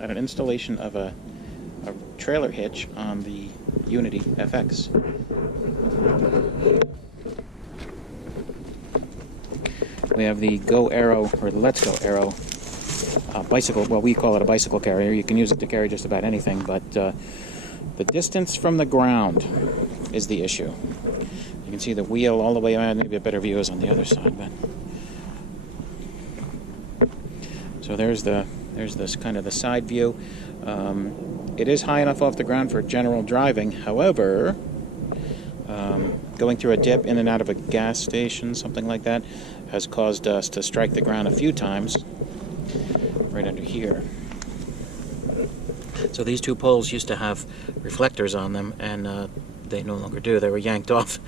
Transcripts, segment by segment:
at an installation of a trailer hitch on the Unity FX. We have the GoAERO, or the LetsGoAERO bicycle. Well, we call it a bicycle carrier. You can use it to carry just about anything, but the distance from the ground is the issue. You can see the wheel all the way around. Maybe a better view is on the other side, but so there's this kind of the side view. It is high enough off the ground for general driving. However, going through a dip in and out of a gas station, something like that, has caused us to strike the ground a few times right under here. So these two poles used to have reflectors on them, and they no longer do. They were yanked off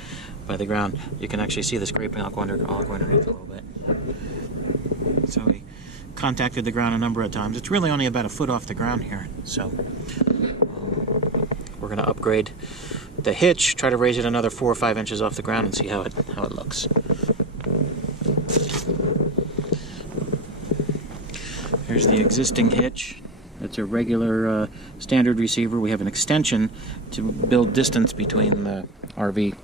by the ground. You can actually see the scraping. I'll go underneath a little bit. So we contacted the ground a number of times. It's really only about a foot off the ground here. So we're going to upgrade the hitch, try to raise it another 4 or 5 inches off the ground and see how it looks. Here's the existing hitch. It's a regular standard receiver. We have an extension to build distance between the RV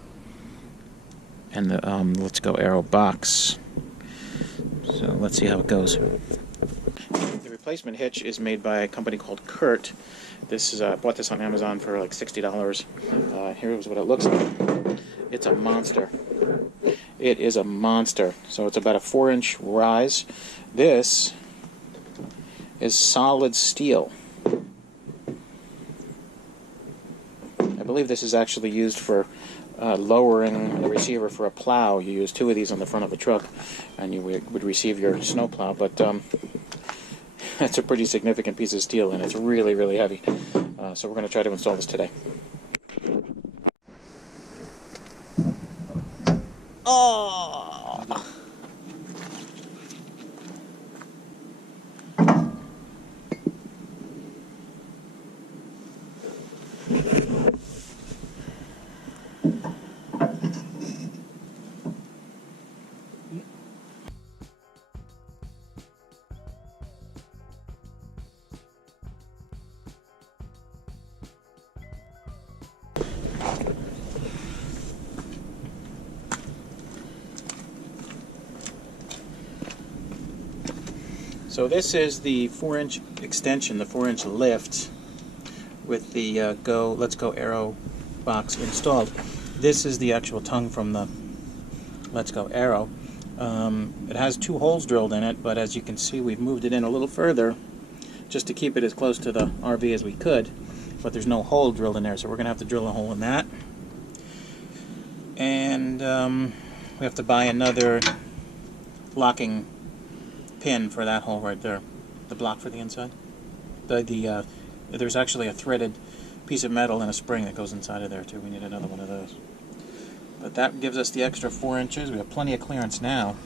and the LetsGoAERO box. So let's see how it goes. The replacement hitch is made by a company called Kurt. This is bought this on Amazon for like $60. Here's what it looks like. It's a monster. It is a monster. So it's about a 4-inch rise. This is solid steel. I believe this is actually used for lowering the receiver for a plow. You use 2 of these on the front of the truck and you would receive your snow plow, but that's a pretty significant piece of steel and it's really, really heavy. So we're going to try to install this today. Oh! So this is the 4-inch extension, the 4-inch lift with the LetsGoAERO box installed. This is the actual tongue from the LetsGoAERO. It has 2 holes drilled in it, but as you can see, we've moved it in a little further just to keep it as close to the RV as we could, but there's no hole drilled in there, so we're going to have to drill a hole in that. And we have to buy another locking pin for that hole right there, the block for the inside. There's actually a threaded piece of metal and a spring that goes inside of there too. We need another one of those. But that gives us the extra 4 inches. We have plenty of clearance now.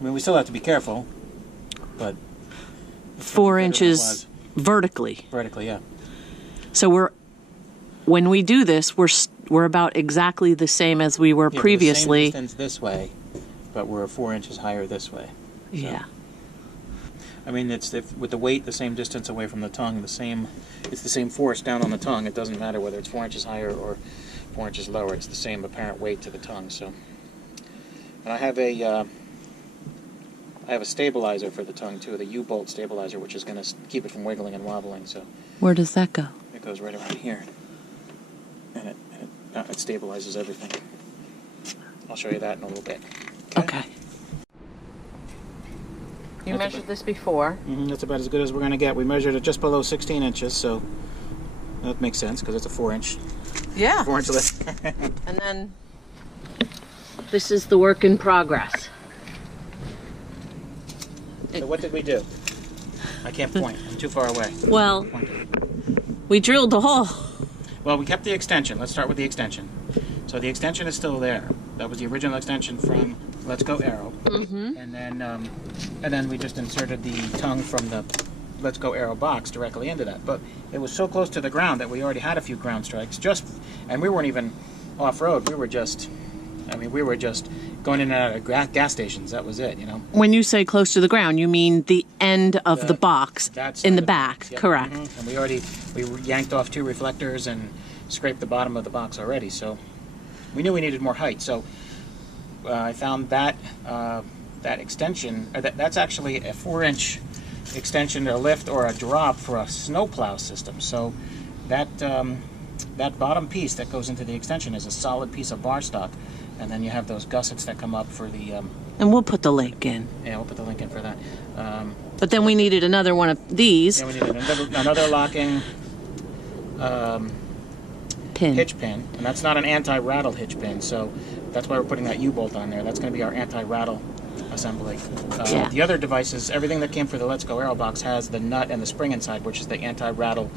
I mean, we still have to be careful, but 4 inches vertically. Vertically, yeah. So when we do this, we're about exactly the same as we were previously. We're the same distance this way, but we're 4 inches higher this way. So. Yeah. I mean, it's with the weight the same distance away from the tongue, it's the same force down on the tongue. It doesn't matter whether it's 4 inches higher or 4 inches lower. It's the same apparent weight to the tongue. So, and I have a stabilizer for the tongue too, the U-bolt stabilizer, which is going to keep it from wiggling and wobbling. So, where does that go? It goes right around here, and it stabilizes everything. I'll show you that in a little bit. Okay. You measured this before. That's about as good as we're going to get. We measured it just below 16 inches, so that makes sense because it's a 4-inch. Yeah. 4-inch lift. And then this is the work in progress. So what did we do? I can't point. I'm too far away. Well, we drilled a hole. Well, we kept the extension. Let's start with the extension. So the extension is still there. That was the original extension from LetsGoAERO. Mm-hmm. And then we just inserted the tongue from the LetsGoAERO box directly into that. But it was so close to the ground that we already had a few ground strikes. And we weren't even off-road. We were just going in and out of gas stations. That was it, you know. When you say close to the ground, you mean the end of the box in the back, yep. correct? And we yanked off 2 reflectors and scraped the bottom of the box already, so we knew we needed more height. So I found that that extension, that's actually a 4-inch extension, a lift or a drop for a snowplow system. So that that bottom piece that goes into the extension is a solid piece of bar stock, and then you have those gussets that come up for the. And we'll put the link in. Yeah, we'll put the link in for that. But then we needed another one of these. Yeah, we needed another locking Pin. hitch pin, and that's not an anti-rattle hitch pin, so that's why we're putting that U-bolt on there. That's going to be our anti-rattle assembly. Yeah. The other devices, everything that came for the LetsGoAERO box has the nut and the spring inside, which is the anti-rattle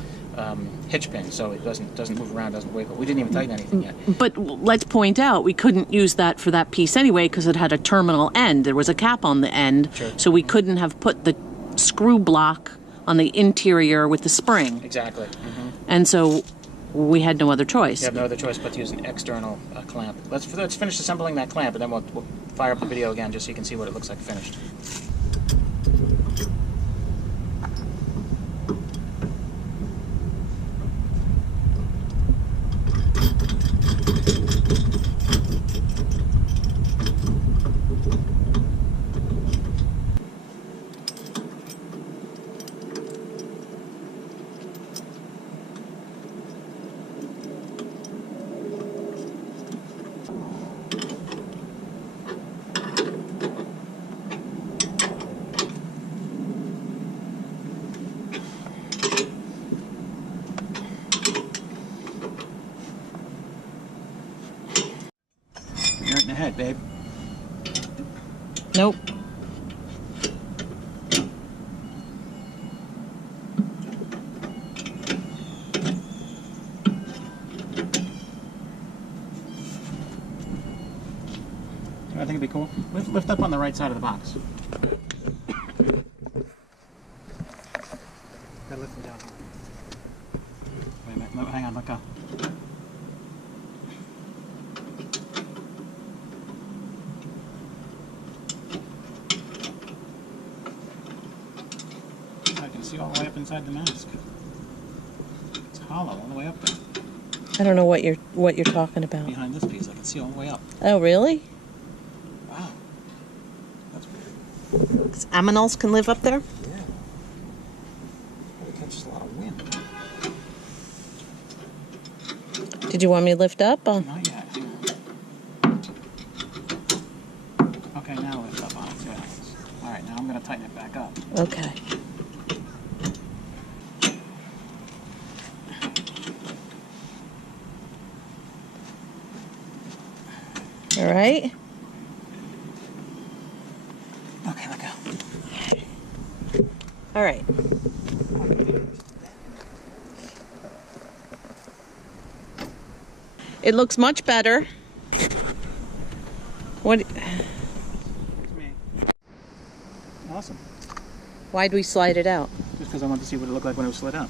hitch pin, so it doesn't move around, doesn't wiggle. We didn't even tighten anything yet. But let's point out, we couldn't use that for that piece anyway because it had a terminal end. There was a cap on the end, Sure. so we couldn't have put the screw block on the interior with the spring. Exactly. Mm-hmm. And so we had no other choice. You have no other choice but to use an external clamp. Let's finish assembling that clamp, and then we'll fire up the video again just so you can see what it looks like finished. You're right in the head, babe. Nope. I think it'd be cool. Lift up on the right side of the box. Gotta lift it down. Wait a minute. No, hang on. Let go. I can see all the way up inside the mask. It's hollow all the way up there. I don't know what you're talking about. Behind this piece, I can see all the way up. Oh, really? Wow. That's weird. Aminals can live up there? Yeah. It catches a lot of wind. Did you want me to lift up? Not yet. Okay, now lift up on it. See what happens. All right, now I'm going to tighten it back up. Okay. All right. Okay, let go. All right. It looks much better. What? It's me. Awesome. Why'd we slide it out? Just because I wanted to see what it looked like when it was slid out.